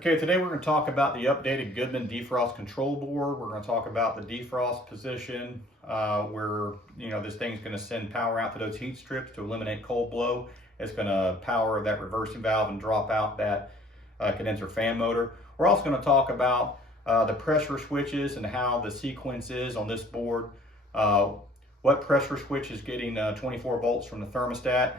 Okay, today we're going to talk about the updated Goodman Defrost control board. We're going to talk about the defrost position where this thing's going to send power out to those heat strips to eliminate cold blow. It's going to power that reversing valve and drop out that condenser fan motor. We're also going to talk about the pressure switches and how the sequence is on this board. What pressure switch is getting 24 volts from the thermostat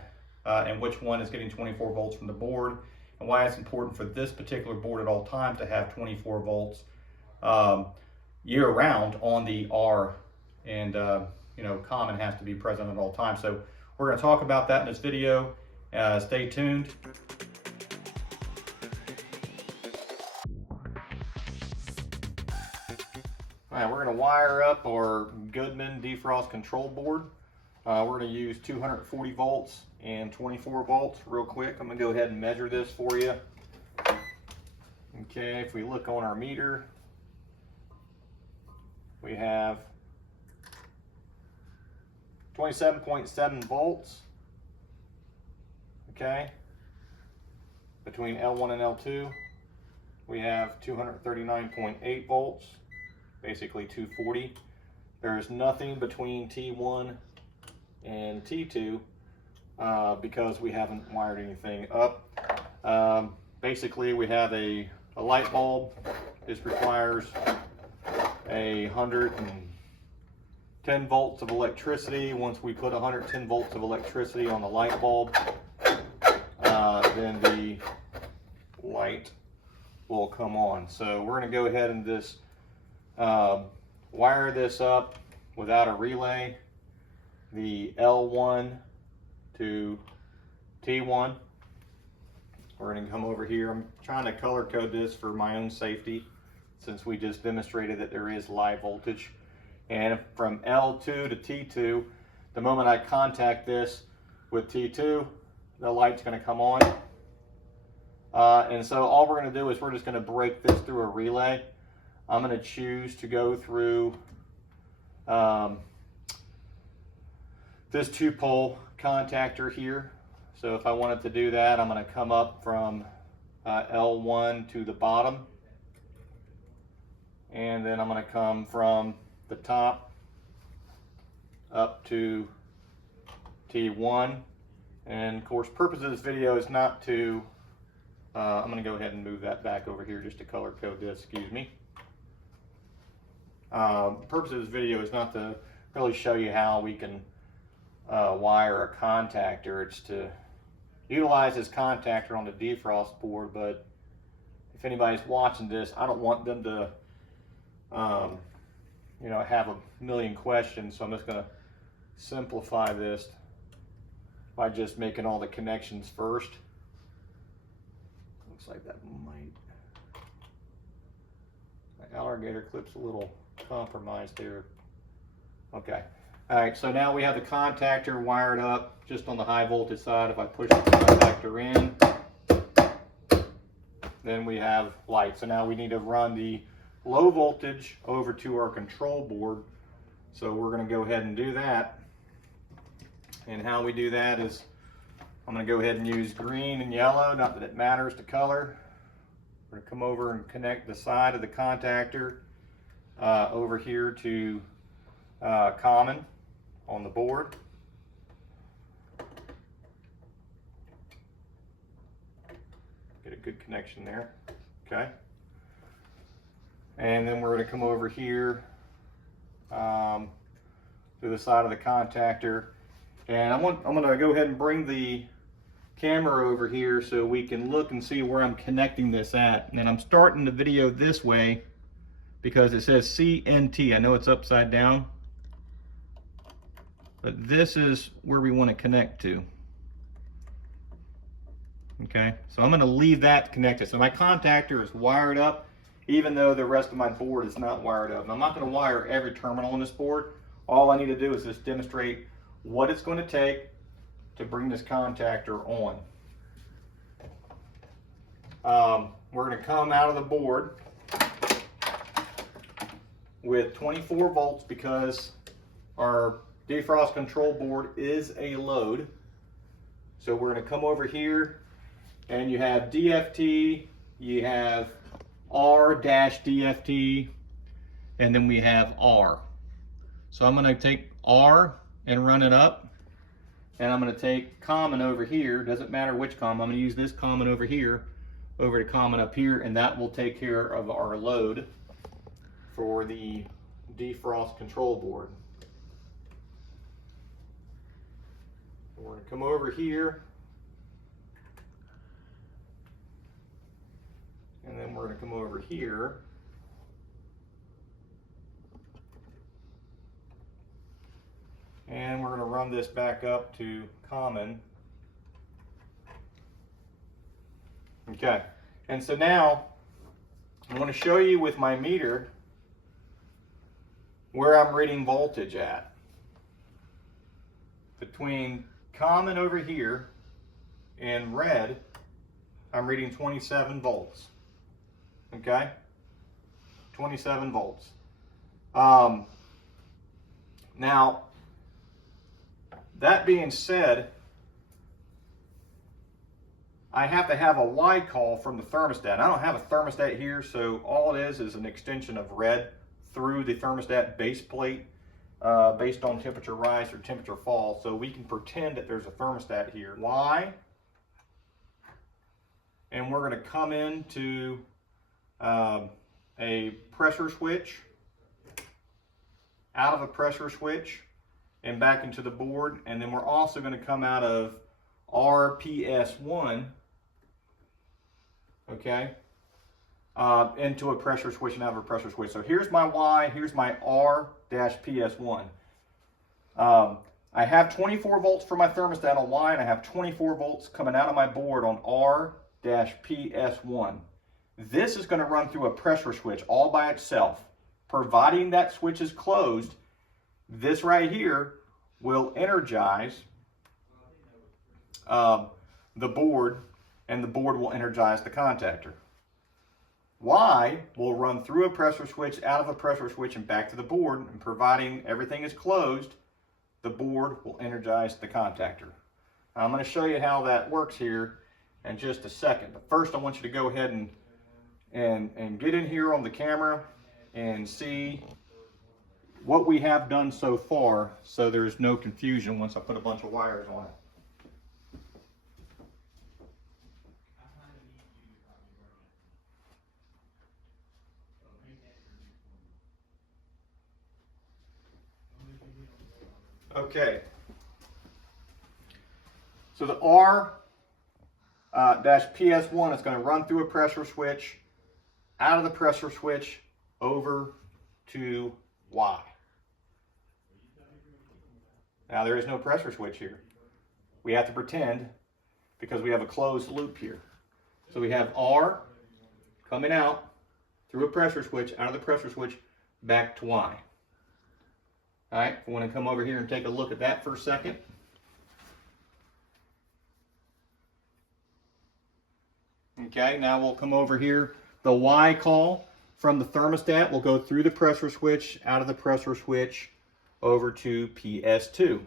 and which one is getting 24 volts from the board, and why it's important for this particular board at all times to have 24 volts year round on the R, and common has to be present at all times. So we're going to talk about that in this video. Stay tuned. All right, we're going to wire up our Goodman Defrost control board. We're going to use 240 volts and 24 volts real quick. I'm going to go ahead and measure this for you. Okay, if we look on our meter, we have 27.7 volts. Okay, between L1 and L2, we have 239.8 volts, basically 240. There's nothing between T1 and T2 because we haven't wired anything up. Basically, we have a light bulb. This requires 110 volts of electricity. Once we put 110 volts of electricity on the light bulb, then the light will come on. So we're going to go ahead and just wire this up without a relay, the L1 to T1. We're going to come over here. I'm trying to color code this for my own safety since we just demonstrated that there is live voltage. And from L2 to T2, the moment I contact this with T2, the light's going to come on. And so all we're going to do is we're just going to break this through a relay. I'm going to choose to go through this 2-pole contactor here. So if I wanted to do that, I'm going to come up from L1 to the bottom, and then I'm going to come from the top up to T1. And of course, purpose of this video is not to I'm going to go ahead and move that back over here just to color code this, excuse me. The purpose of this video is not to really show you how we can wire a contactor. It's to utilize this contactor on the defrost board, but if anybody's watching this, I don't want them to have a million questions, so I'm just going to simplify this by just making all the connections first. Looks like that might, my alligator clip's a little compromised there. Okay. All right, so now we have the contactor wired up just on the high voltage side. If I push the contactor in, then we have light. So now we need to run the low voltage over to our control board. So we're going to go ahead and do that. And how we do that is I'm going to go ahead and use green and yellow, not that it matters the color. We're going to come over and connect the side of the contactor over here to common on the board. Get a good connection there. Okay. And then we're going to come over here to the side of the contactor. And I'm going to go ahead and bring the camera over here so we can look and see where I'm connecting this at. And I'm starting the video this way because it says CNT. I know it's upside down, but this is where we want to connect to. Okay, so I'm going to leave that connected. So my contactor is wired up, even though the rest of my board is not wired up. And I'm not going to wire every terminal on this board. All I need to do is just demonstrate what it's going to take to bring this contactor on. We're going to come out of the board with 24 volts because our defrost control board is a load. So we're going to come over here and you have DFT, you have R-DFT, and then we have R. So I'm going to take R and run it up, and I'm going to take common over here. Doesn't matter which common. I'm going to use this common over here, over to common up here, and that will take care of our load for the defrost control board. We're going to come over here, and then we're going to come over here, and we're going to run this back up to common. Okay, and so now I want to show you with my meter where I'm reading voltage at. Between common over here and red, I'm reading 27 volts. Okay, 27 volts. Now, that being said, I have to have a Y call from the thermostat. I don't have a thermostat here, so all it is an extension of red through the thermostat base plate based on temperature rise or temperature fall. So we can pretend that there's a thermostat here. Y, and we're going to come into a pressure switch, out of a pressure switch, and back into the board. And then we're also going to come out of RPS1, okay, into a pressure switch and out of a pressure switch. So here's my Y, here's my R-PS1. I have 24 volts for my thermostat on Y, and I have 24 volts coming out of my board on R-PS1. This is going to run through a pressure switch all by itself. Providing that switch is closed, this right here will energize the board, and the board will energize the contactor. Y will run through a pressure switch, out of a pressure switch, and back to the board, and providing everything is closed, the board will energize the contactor. I'm going to show you how that works here in just a second, but first I want you to go ahead and get in here on the camera and see what we have done so far, so there's no confusion once I put a bunch of wires on it. Okay, so the R-PS1 is going to run through a pressure switch, out of the pressure switch, over to Y. Now there is no pressure switch here. We have to pretend because we have a closed loop here. So we have R coming out through a pressure switch, out of the pressure switch, back to Y. All right, I want to come over here and take a look at that for a second. Okay, now we'll come over here. The Y call from the thermostat will go through the pressure switch, out of the pressure switch, over to PS2.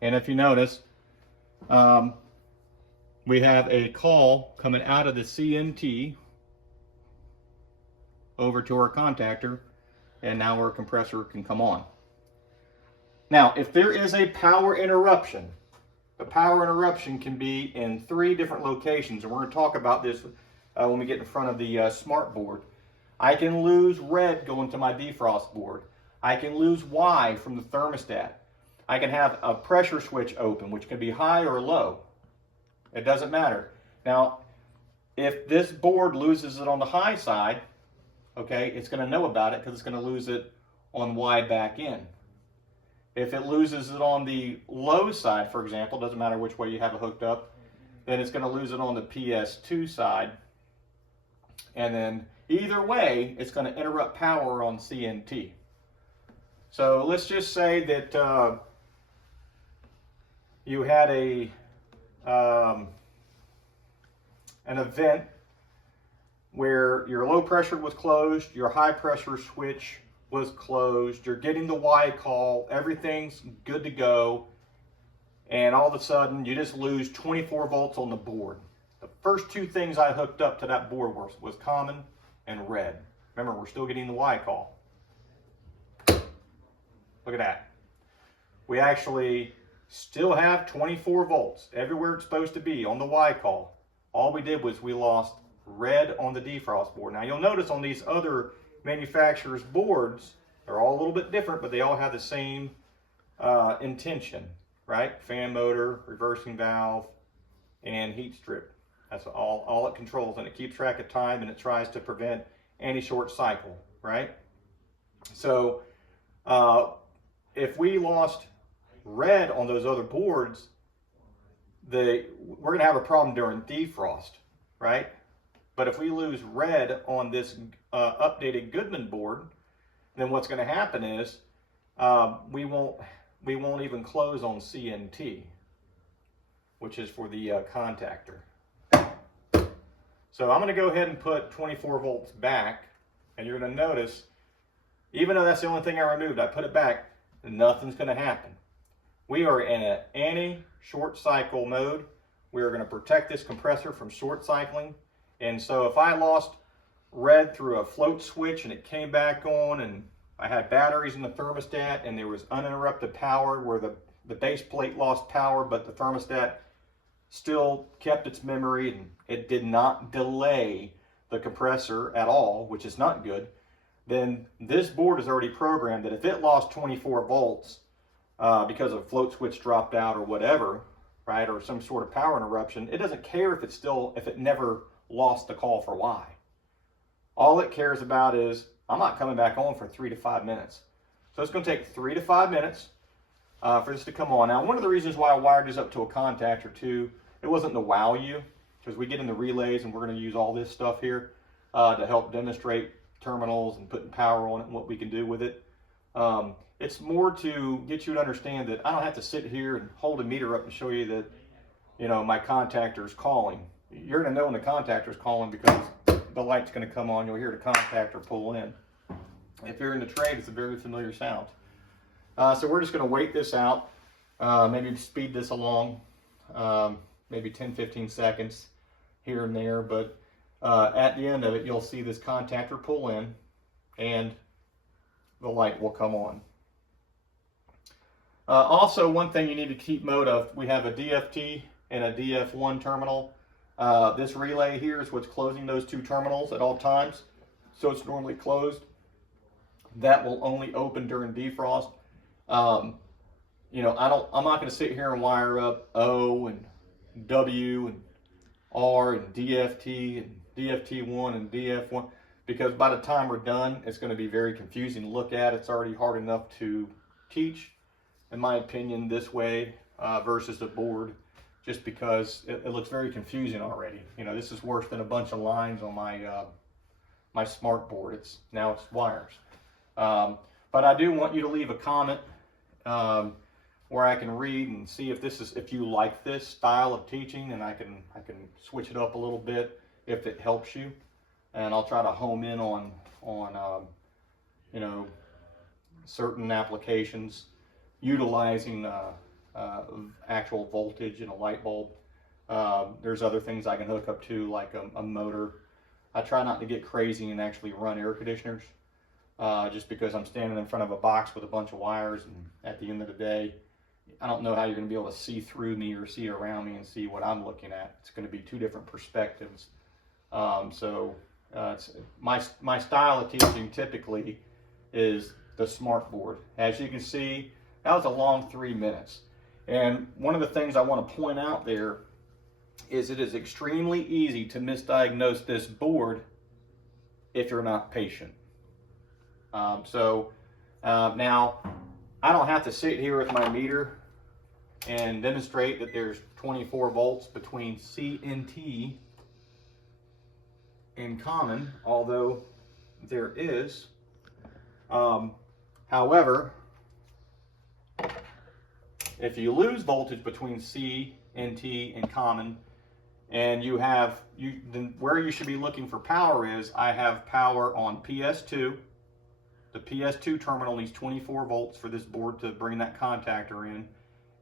And if you notice, we have a call coming out of the CNT over to our contactor, and now our compressor can come on. Now, if there is a power interruption, the power interruption can be in 3 different locations, and we're going to talk about this when we get in front of the smart board. I can lose red going to my defrost board. I can lose Y from the thermostat. I can have a pressure switch open, which can be high or low. It doesn't matter. Now, if this board loses it on the high side, okay, it's going to know about it because it's going to lose it on Y back in. If it loses it on the low side, for example, doesn't matter which way you have it hooked up, then it's going to lose it on the PS2 side. And then either way, it's going to interrupt power on CNT. So let's just say that you had an event where your low pressure was closed, your high pressure switch was closed, you're getting the Y call, everything's good to go, and all of a sudden you just lose 24 volts on the board. The first two things I hooked up to that board was common and red. Remember, we're still getting the Y call. Look at that. We actually still have 24 volts everywhere it's supposed to be on the Y call. All we did was we lost red on the defrost board. Now you'll notice on these other manufacturers' boards, they're all a little bit different, but they all have the same intention, right? Fan motor, reversing valve, and heat strip. That's all it controls, and it keeps track of time, and it tries to prevent any short cycle, right? So if we lost red on those other boards, we're going to have a problem during defrost, right? But if we lose red on this updated Goodman board, then what's going to happen is we won't even close on CNT, which is for the contactor. So I'm going to go ahead and put 24 volts back, and you're going to notice, even though that's the only thing I removed, I put it back, nothing's going to happen. We are in an anti-short cycle mode. We are going to protect this compressor from short cycling. And so if I lost red through a float switch and it came back on, and I had batteries in the thermostat and there was uninterrupted power where the base plate lost power, but the thermostat still kept its memory and it did not delay the compressor at all, which is not good, then this board is already programmed that if it lost 24 volts because a float switch dropped out or whatever, right, or some sort of power interruption, it doesn't care if it never lost the call for Y. All it cares about is, I'm not coming back on for 3 to 5 minutes. So it's going to take 3 to 5 minutes for this to come on. Now, one of the reasons why I wired this up to a contactor too, it wasn't to wow you, because we get in the relays and we're going to use all this stuff here to help demonstrate terminals and putting power on it and what we can do with it. It's more to get you to understand that I don't have to sit here and hold a meter up and show you that, you know, my contactor is calling. You're going to know when the contactor is calling because the light's going to come on. You'll hear the contactor pull in. If you're in the trade, it's a very familiar sound. So we're just going to wait this out, maybe speed this along, maybe 10-15 seconds here and there, but at the end of it, you'll see this contactor pull in and the light will come on. Also, one thing you need to keep note of, we have a DFT and a DF1 terminal. This relay here is what's closing those two terminals at all times, so it's normally closed. That will only open during defrost. You know, I'm not going to sit here and wire up O and W and R and DFT and DFT1 and DF1, because by the time we're done, it's going to be very confusing to look at. It's already hard enough to teach, in my opinion, this way versus the board, just because it looks very confusing already. You know, this is worse than a bunch of lines on my my smart board. Now it's wires. But I do want you to leave a comment where I can read and see if you like this style of teaching, and I can switch it up a little bit if it helps you, and I'll try to home in on you know, certain applications utilizing actual voltage in a light bulb. There's other things I can hook up to, like a motor. I try not to get crazy and actually run air conditioners, just because I'm standing in front of a box with a bunch of wires, and at the end of the day, I don't know how you're going to be able to see through me or see around me and see what I'm looking at. It's going to be two different perspectives. My style of teaching typically is the smart board. As you can see, that was a long 3 minutes. And one of the things I want to point out there is it is extremely easy to misdiagnose this board if you're not patient. Now, I don't have to sit here with my meter and demonstrate that there's 24 volts between CNT and common, although there is. However, if you lose voltage between CNT and common, and then where you should be looking for power is, I have power on PS2. The PS2 terminal needs 24 volts for this board to bring that contactor in.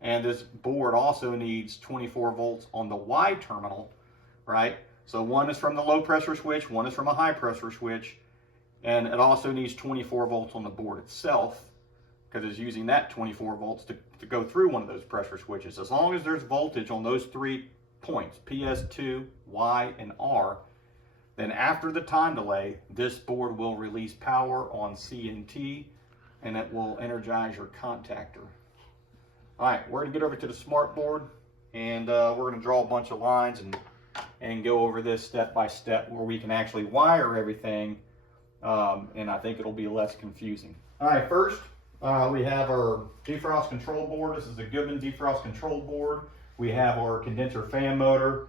And this board also needs 24 volts on the Y terminal, right? So one is from the low pressure switch, one is from a high pressure switch, and it also needs 24 volts on the board itself, because it's using that 24 volts to go through one of those pressure switches. As long as there's voltage on those 3 points, PS2, Y, and R, then after the time delay, this board will release power on C and T, and it will energize your contactor. All right, we're gonna get over to the smart board, and we're gonna draw a bunch of lines and go over this step by step where we can actually wire everything, and I think it'll be less confusing. All right, first we have our defrost control board. This is a Goodman Defrost control board. We have our condenser fan motor.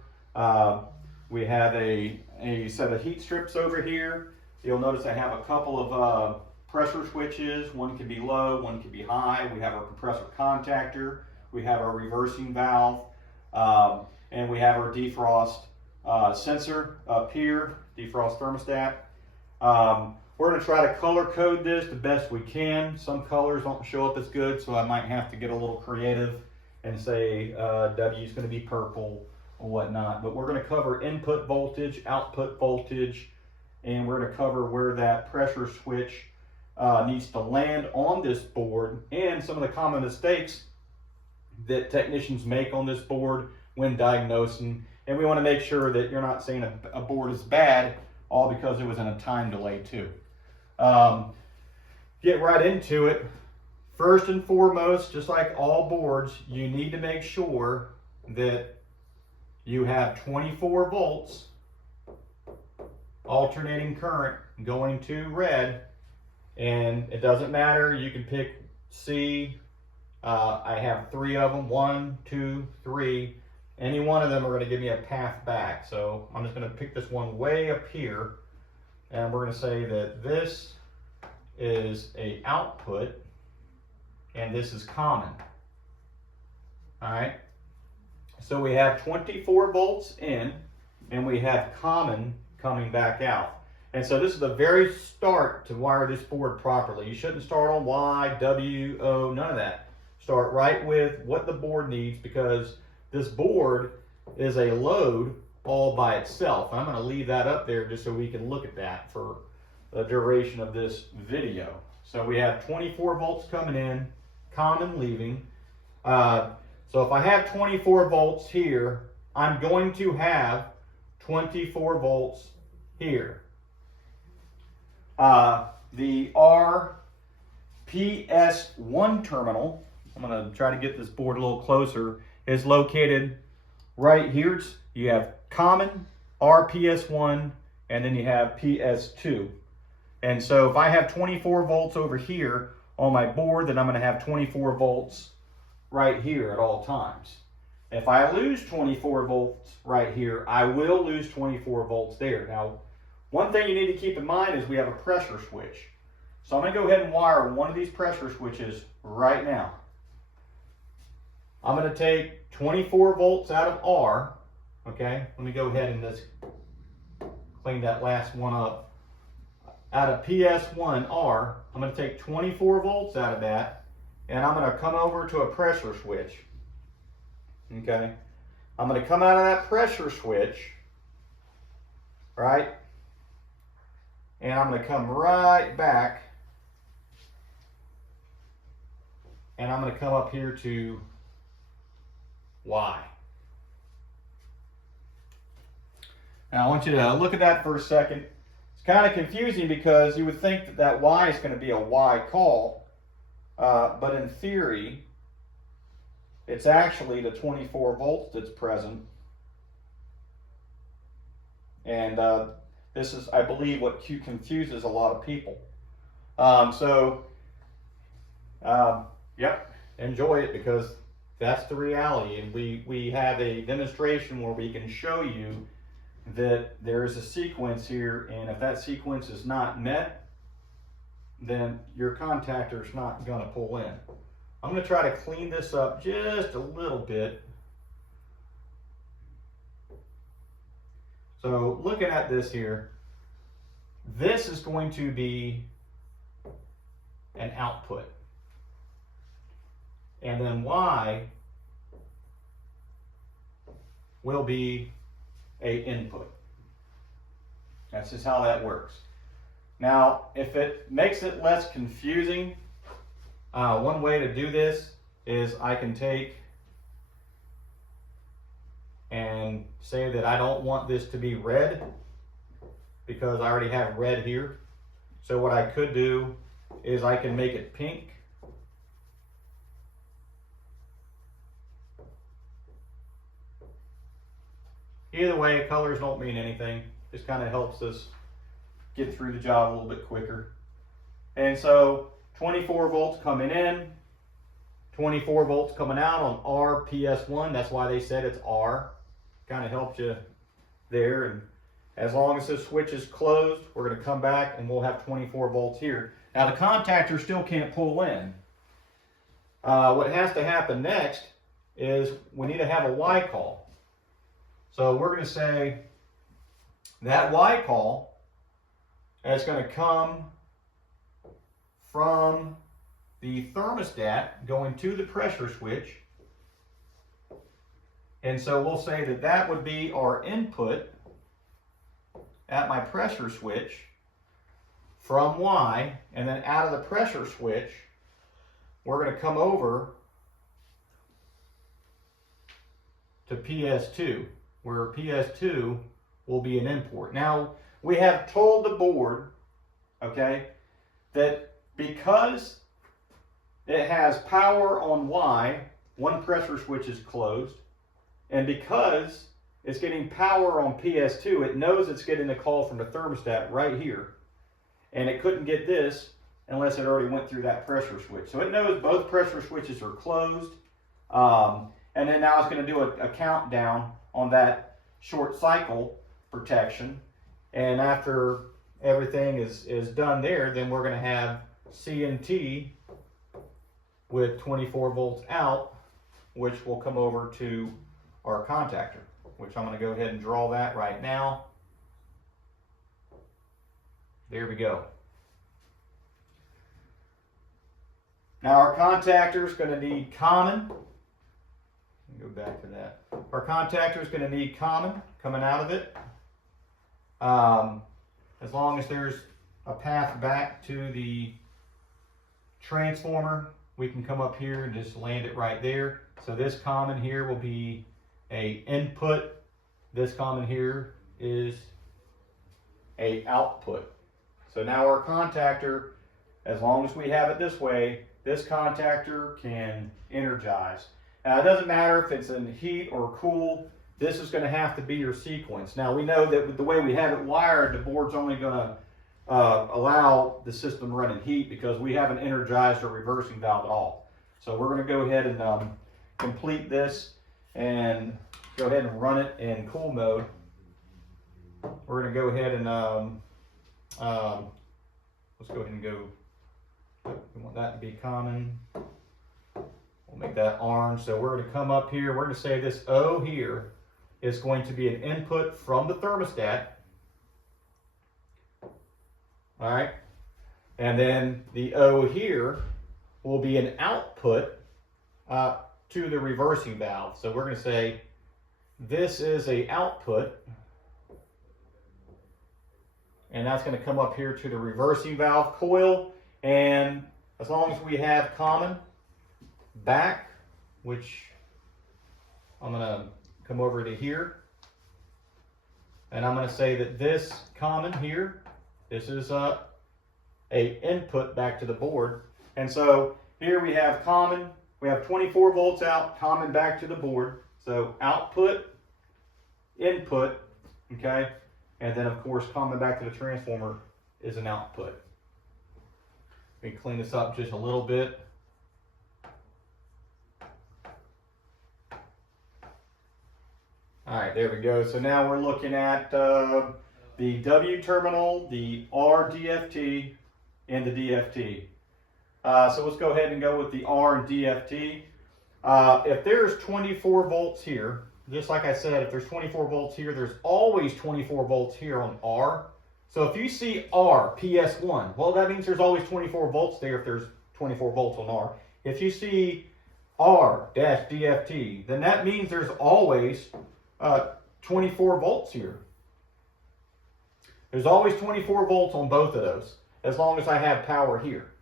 We have a set of heat strips over here. You'll notice I have a couple of pressure switches. One can be low, one can be high. We have our compressor contactor. We have our reversing valve. And we have our defrost sensor up here, defrost thermostat. We're going to try to color code this the best we can. Some colors don't show up as good, so I might have to get a little creative and say W is going to be purple or whatnot. But we're going to cover input voltage, output voltage, and we're going to cover where that pressure switch needs to land on this board, and some of the common mistakes that technicians make on this board when diagnosing. And we want to make sure that you're not saying a board is bad all because it was in a time delay too. Get right into it. First and foremost, just like all boards, you need to make sure that you have 24 volts alternating current going to red. And it doesn't matter, you can pick C. I have 3 of them, 1, 2, 3. Any one of them are going to give me a path back. So I'm just going to pick this one way up here, and we're going to say that this is a output and this is common. All right. So we have 24 volts in and we have common coming back out. And so this is the very start to wire this board properly. You shouldn't start on Y, W, O, none of that. Start right with what the board needs, because this board is a load all by itself. I'm going to leave that up there just so we can look at that for the duration of this video. So we have 24 volts coming in, common leaving. So if I have 24 volts here, I'm going to have 24 volts here. The RPS1 terminal, I'm going to try to get this board a little closer, is located right here. You have common, RPS1, and then you have PS2. And so if I have 24 volts over here on my board, then I'm going to have 24 volts right here at all times. If I lose 24 volts right here, I will lose 24 volts there. Now, one thing you need to keep in mind is we have a pressure switch. So I'm going to go ahead and wire one of these pressure switches right now. I'm going to take 24 volts out of R. Okay, let me go ahead and just clean that last one up. Out of PS1R, I'm going to take 24 volts out of that, and I'm going to come over to a pressure switch. Okay, I'm going to come out of that pressure switch, right? And I'm going to come right back, and I'm going to come up here to Y. Now I want you to look at that for a second. It's kind of confusing because you would think that that Y is going to be a Y call, but in theory, it's actually the 24 volts that's present. And this is, I believe, what confuses a lot of people. Yep, enjoy it, because that's the reality. And we have a demonstration where we can show you that there's a sequence here, and if that sequence is not met, then your contactor is not going to pull in. I'm going to try to clean this up just a little bit. So looking at this here, this is going to be an output. And then Y will be a input. That's just how that works. Now, if it makes it less confusing, one way to do this is I can take and say that I don't want this to be red because I already have red here. So what I could do is I can make it pink. Either way, colors don't mean anything. Just kind of helps us get through the job a little bit quicker. And so 24 volts coming in, 24 volts coming out on RPS1. That's why they said it's R. Kind of helps you there. And as long as this switch is closed, we're going to come back and we'll have 24 volts here. Now the contactor still can't pull in. What has to happen next is we need to have a Y call. So we're going to say that Y call is going to come from the thermostat going to the pressure switch. And so we'll say that that would be our input at my pressure switch from Y, and then out of the pressure switch, we're going to come over to PS2, where PS2 will be an import. Now, we have told the board, okay, that because it has power on Y, one pressure switch is closed, and because it's getting power on PS2, it knows it's getting a call from the thermostat right here, and it couldn't get this unless it already went through that pressure switch. So it knows both pressure switches are closed, and then now it's going to do a countdown on that short cycle protection, and after everything is done there, then we're going to have CNT with 24 volts out, which will come over to our contactor, which I'm going to go ahead and draw that right now. There we go. Now our contactor is going to need common. Go back to that. Our contactor is going to need common coming out of it. As long as there's a path back to the transformer, we can come up here and just land it right there. So this common here will be a input. This common here is a output. So now our contactor, as long as we have it this way, this contactor can energize. Now it doesn't matter if it's in heat or cool, this is going to have to be your sequence. Now we know that with the way we have it wired, the board's only going to allow the system running heat because we haven't energized our reversing valve at all. So we're going to go ahead and complete this and go ahead and run it in cool mode. We're going to go ahead and let's go ahead and go. We want that to be common. We'll make that orange. So we're going to come up here. We're going to say this O here is going to be an input from the thermostat. All right. And then the O here will be an output to the reversing valve. So we're going to say this is a output. And that's going to come up here to the reversing valve coil. And as long as we have common back, which I'm going to come over to here, and I'm going to say that this common here, this is a input back to the board. And so here we have common, we have 24 volts out, common back to the board. So output, input, okay? And then of course common back to the transformer is an output. We can clean this up just a little bit. All right, there we go. So now we're looking at the W terminal, the R DFT, and the DFT. So let's go ahead and go with the R and DFT. If there's 24 volts here, just like I said, if there's 24 volts here, there's always 24 volts here on R. So if you see R, PS1, well, that means there's always 24 volts there if there's 24 volts on R. If you see R-DFT, then that means there's always 24 volts here. There's always 24 volts on both of those, as long as I have power here.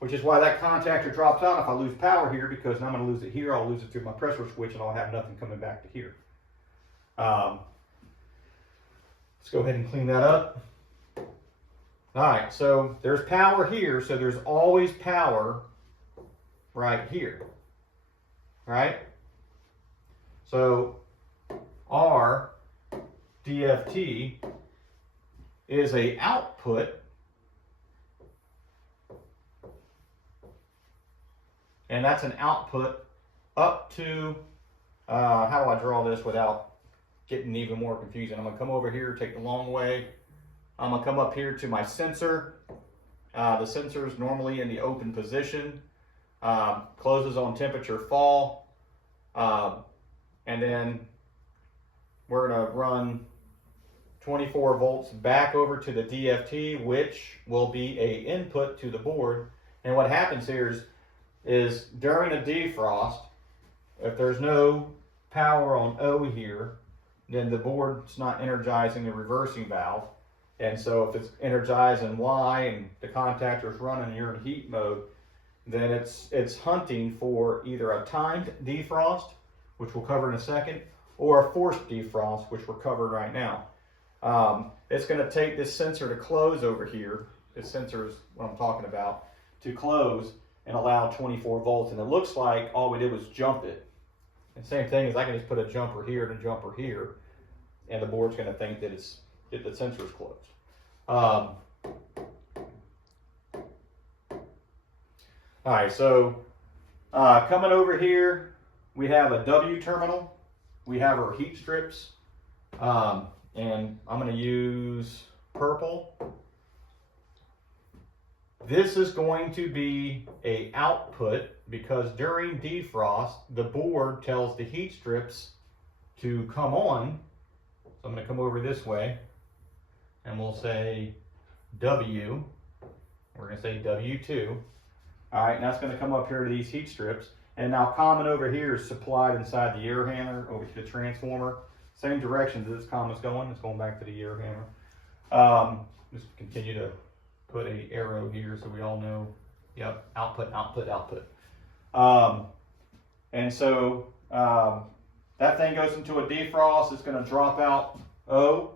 Which is why that contactor drops out if I lose power here, because I'm going to lose it here, I'll lose it through my pressure switch, and I'll have nothing coming back to here. Let's go ahead and clean that up. Alright, so there's power here, so there's always power right here. Right? So our DFT is a output, and that's an output up to, how do I draw this without getting even more confusing? I'm going to come over here, take the long way. I'm going to come up here to my sensor. The sensor is normally in the open position. Closes on temperature fall. And then we're going to run 24 volts back over to the DFT, which will be a input to the board. And what happens here is during a defrost, if there's no power on O here, then the board's not energizing the reversing valve. And so if it's energized in Y and the contactor's running and you're in heat mode, then it's hunting for either a timed defrost, which we'll cover in a second, or a forced defrost, which we're covering right now. It's going to take this sensor to close over here. This sensor is what I'm talking about, to close and allow 24 volts. And it looks like all we did was jump it. And same thing is I can just put a jumper here and a jumper here, and the board's going to think that the sensor is closed. All right, so coming over here, we have a W terminal. We have our heat strips, and I'm going to use purple. This is going to be a output because during defrost, the board tells the heat strips to come on. So I'm going to come over this way, and we'll say W. We're going to say W2. All right, and that's going to come up here to these heat strips. And now common over here is supplied inside the air handler over to the transformer. Same direction that this common's going. It's going back to the air handler. Just continue to put an arrow here so we all know, yep, output, output, output. And so that thing goes into a defrost. It's going to drop out O.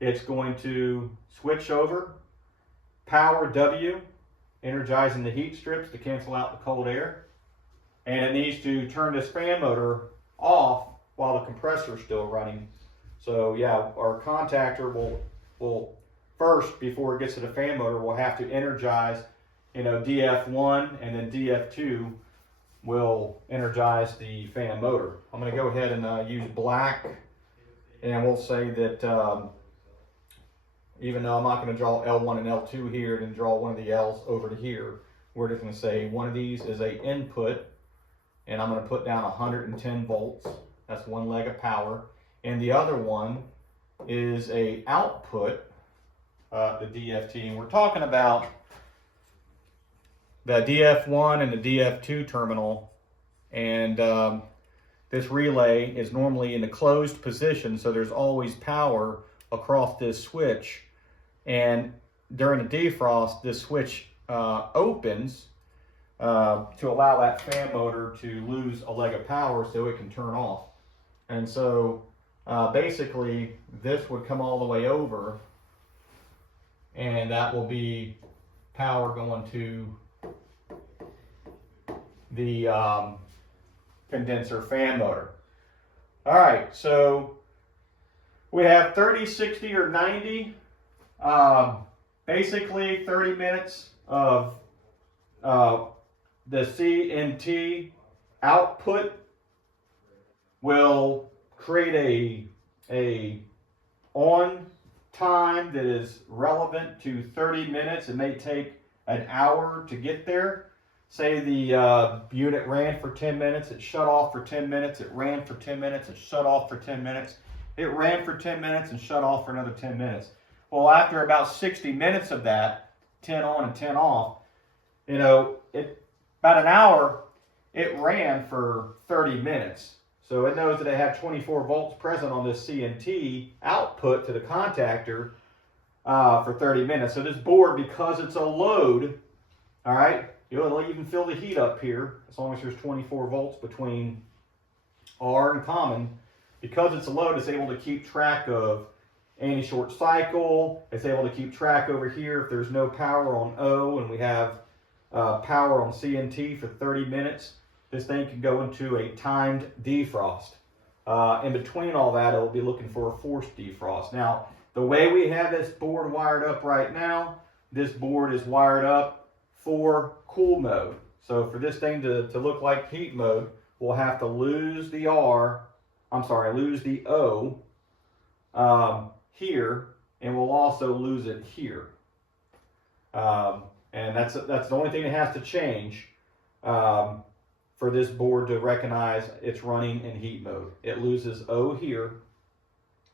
It's going to switch over, power W, energizing the heat strips to cancel out the cold air. And it needs to turn this fan motor off while the compressor is still running. So yeah, our contactor will first, before it gets to the fan motor, we'll have to energize, DF1, and then DF2 will energize the fan motor. I'm going to go ahead and use black, and we'll say that even though I'm not going to draw L1 and L2 here and draw one of the L's over to here, we're just going to say one of these is a input, and I'm going to put down 110 volts. That's one leg of power. And the other one is a output, the DFT. And we're talking about the DF1 and the DF2 terminal. And this relay is normally in a closed position, so there's always power across this switch. And during the defrost, this switch opens to allow that fan motor to lose a leg of power so it can turn off. And so basically this would come all the way over, and that will be power going to the condenser fan motor. All right, so we have 30, 60, or 90. Basically 30 minutes of the CNT output will create a on time that is relevant to 30 minutes. It may take an hour to get there. Say the unit ran for 10 minutes, it shut off for 10 minutes, it ran for 10 minutes, it shut off for 10 minutes, it ran for 10 minutes and shut off for another 10 minutes. Well, after about 60 minutes of that, 10 on and 10 off, about an hour, it ran for 30 minutes. So it knows that it had 24 volts present on this CNT output to the contactor for 30 minutes. So this board, because it's a load, all right, you'll even feel the heat up here as long as there's 24 volts between R and common. Because it's a load, it's able to keep track of any short cycle. It's able to keep track over here if there's no power on O and we have power on CNT for 30 minutes. This thing can go into a timed defrost. In between all that, it'll be looking for a forced defrost. Now, the way we have this board wired up right now, this board is wired up for cool mode. So for this thing to look like heat mode, we'll have to lose the lose the O here, and we'll also lose it here. And that's the only thing that has to change for this board to recognize it's running in heat mode. It loses O here,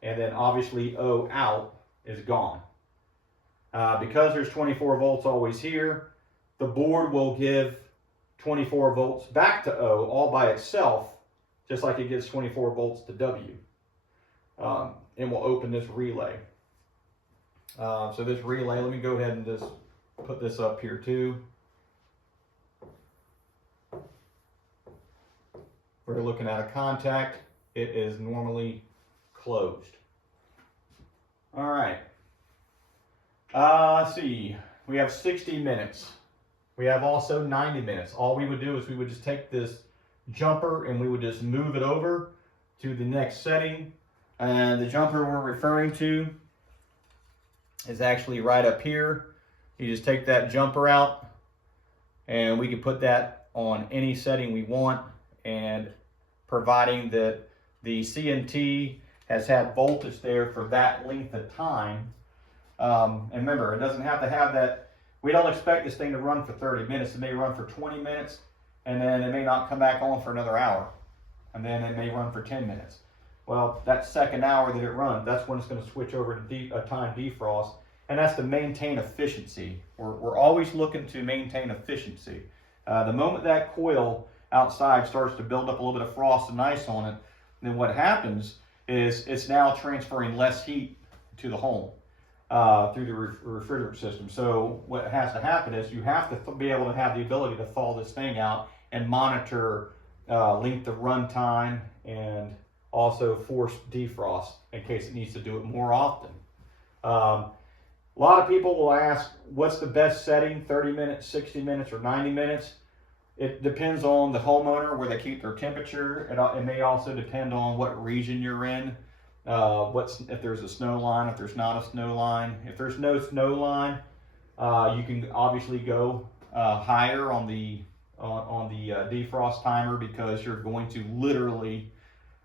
and then obviously O out is gone. Because there's 24 volts always here, the board will give 24 volts back to O all by itself, just like it gives 24 volts to W. And we'll open this relay. So this relay, let me go ahead and just put this up here too. We're looking at a contact. It is normally closed. All right. Let's see. We have 60 minutes. We have also 90 minutes. All we would do is we would just take this jumper and we would just move it over to the next setting. And the jumper we're referring to is actually right up here. You just take that jumper out and we can put that on any setting we want, and providing that the CNT has had voltage there for that length of time. And remember, it doesn't have to have that. We don't expect this thing to run for 30 minutes. It may run for 20 minutes, and then it may not come back on for another hour. And then it may run for 10 minutes. Well, that second hour that it runs, that's when it's going to switch over to a time defrost. And that's to maintain efficiency. We're always looking to maintain efficiency. The moment that coil outside starts to build up a little bit of frost and ice on it, then what happens is it's now transferring less heat to the home through the refrigerant system. So what has to happen is you have to be able to have the ability to thaw this thing out and monitor length of run time and also force defrost in case it needs to do it more often. A lot of people will ask, what's the best setting, 30 minutes, 60 minutes, or 90 minutes? It depends on the homeowner, where they keep their temperature. It may also depend on what region you're in, if there's a snow line, if there's not a snow line. If there's no snow line, you can obviously go higher on the defrost timer, because you're going to literally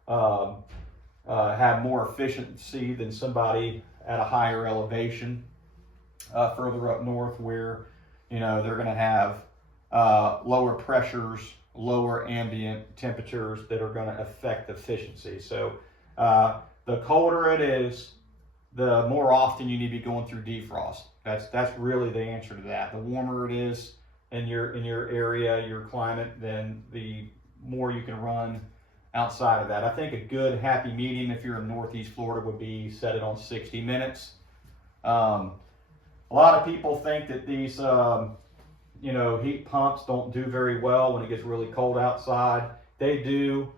have more efficiency than somebody at a higher elevation further up north, where they're going to have lower pressures, lower ambient temperatures that are going to affect efficiency. So the colder it is, the more often you need to be going through defrost. That's really the answer to that. The warmer it is in your area, your climate, then the more you can run outside of that. I think a good happy medium, if you're in Northeast Florida, would be set it on 60 minutes. A lot of people think that these heat pumps don't do very well when it gets really cold outside. They do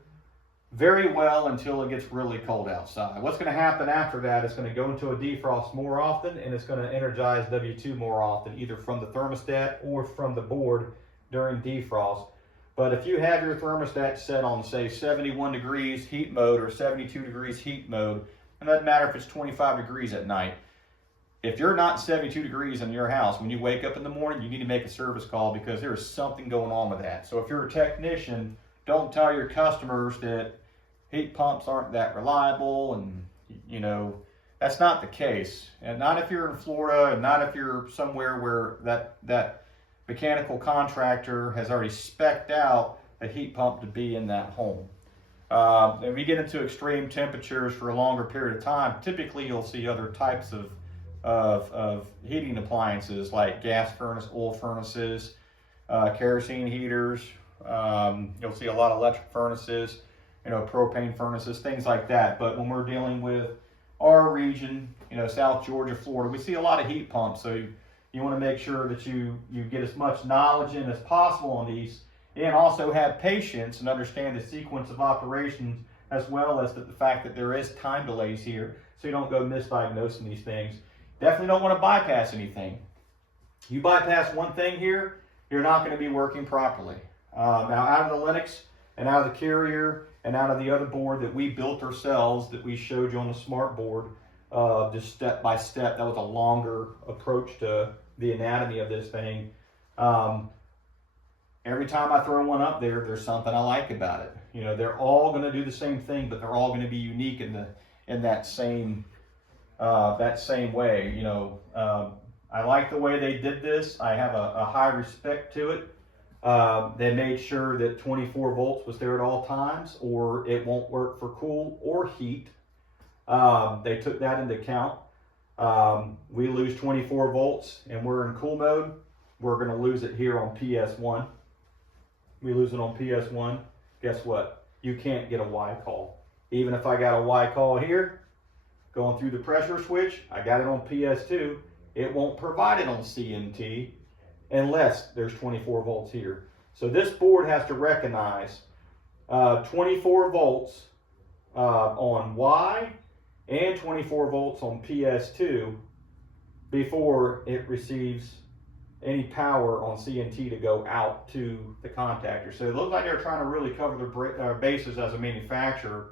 very well until it gets really cold outside. What's going to happen after that is going to go into a defrost more often, and it's going to energize W2 more often, either from the thermostat or from the board during defrost. But if you have your thermostat set on, say, 71 degrees heat mode or 72 degrees heat mode, it doesn't matter if it's 25 degrees at night. If you're not 72 degrees in your house, when you wake up in the morning, you need to make a service call, because there is something going on with that. So if you're a technician, don't tell your customers that heat pumps aren't that reliable, and that's not the case. And not if you're in Florida, and not if you're somewhere where that mechanical contractor has already spec'd out a heat pump to be in that home. If you get into extreme temperatures for a longer period of time, typically you'll see other types of heating appliances like gas furnace, oil furnaces, kerosene heaters. You'll see a lot of electric furnaces, propane furnaces, things like that. But when we're dealing with our region, South Georgia, Florida, we see a lot of heat pumps. So you want to make sure that you get as much knowledge in as possible on these, and also have patience and understand the sequence of operations, as well as the fact that there is time delays here, so you don't go misdiagnosing these things. Definitely don't want to bypass anything. You bypass one thing here, you're not going to be working properly. Now, out of the Linux and out of the carrier and out of the other board that we built ourselves, that we showed you on the smart board, just step by step, that was a longer approach to the anatomy of this thing. Every time I throw one up there, there's something I like about it. They're all going to do the same thing, but they're all going to be unique in that same way. I like the way they did this. I have a high respect to it. They made sure that 24 volts was there at all times, or it won't work for cool or heat. They took that into account. We lose 24 volts and we're in cool mode. We're going to lose it here on PS1. We lose it on PS1. Guess what? You can't get a Y call. Even if I got a Y call here, going through the pressure switch, I got it on PS2. It won't provide it on CNT unless there's 24 volts here. So this board has to recognize 24 volts on Y and 24 volts on PS2 before it receives any power on CNT to go out to the contactor. So it looks like they're trying to really cover their bases as a manufacturer.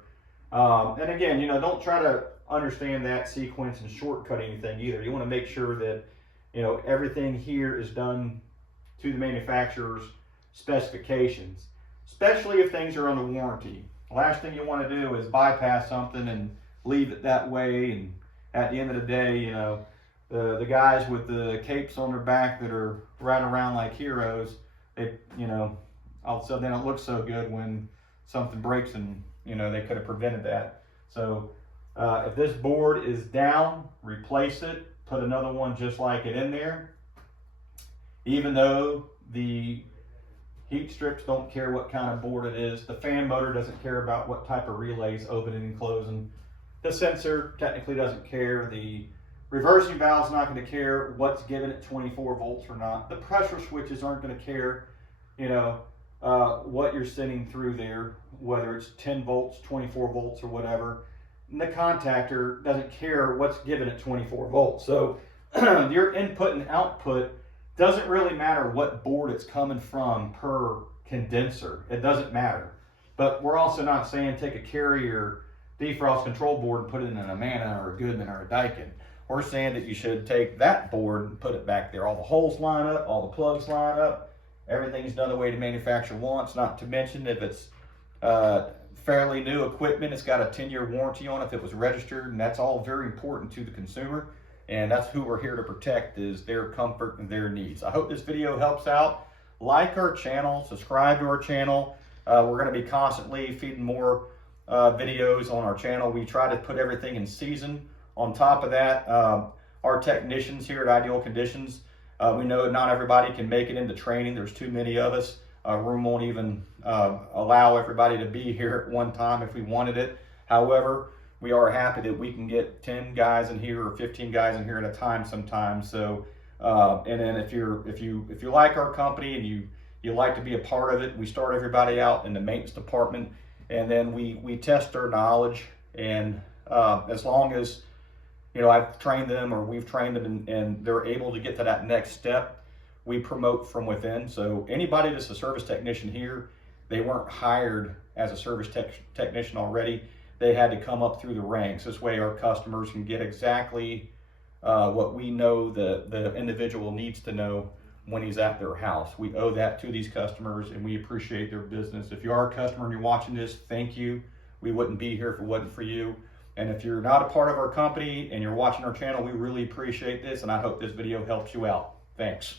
And again, don't try to understand that sequence and shortcut anything either. You want to make sure that everything here is done to the manufacturer's specifications, especially if things are under warranty. The last thing you want to do is bypass something and leave it that way, and at the end of the day, the guys with the capes on their back that are riding around like heroes, all of a sudden they don't look so good when something breaks, and they could have prevented that. So if this board is down, replace it, put another one just like it in there. Even though the heat strips don't care what kind of board it is, the fan motor doesn't care about what type of relays opening and closing. The sensor technically doesn't care. The reversing valve's not going to care what's given it 24 volts or not. The pressure switches aren't going to care, what you're sending through there, whether it's 10 volts, 24 volts, or whatever. And the contactor doesn't care what's given it 24 volts. So your input and output doesn't really matter what board it's coming from per condenser. It doesn't matter. But we're also not saying take a carrier defrost control board and put it in an Amana or a Goodman or a Daikin. We're saying that you should take that board and put it back there. All the holes line up, all the plugs line up. Everything's done the way the manufacturer wants, not to mention if it's fairly new equipment, it's got a 10-year warranty on it if it was registered, and that's all very important to the consumer. And that's who we're here to protect, is their comfort and their needs. I hope this video helps out. Like our channel, subscribe to our channel. We're going to be constantly feeding more videos on our channel. We try to put everything in season. On top of that, our technicians here at Ideal Conditions, we know not everybody can make it into training. There's too many of us. Room won't even allow everybody to be here at one time if we wanted it. However, we are happy that we can get 10 guys in here or 15 guys in here at a time sometimes. So, and then if you like our company and you like to be a part of it, we start everybody out in the maintenance department, and then we test their knowledge. And as long as I've trained them or we've trained them and they're able to get to that next step, we promote from within. So anybody that's a service technician here, they weren't hired as a service technician already. They had to come up through the ranks. This way our customers can get exactly what we know the individual needs to know when he's at their house. We owe that to these customers, and we appreciate their business. If you are a customer and you're watching this, thank you. We wouldn't be here if it wasn't for you. And if you're not a part of our company and you're watching our channel, we really appreciate this, and I hope this video helps you out. Thanks.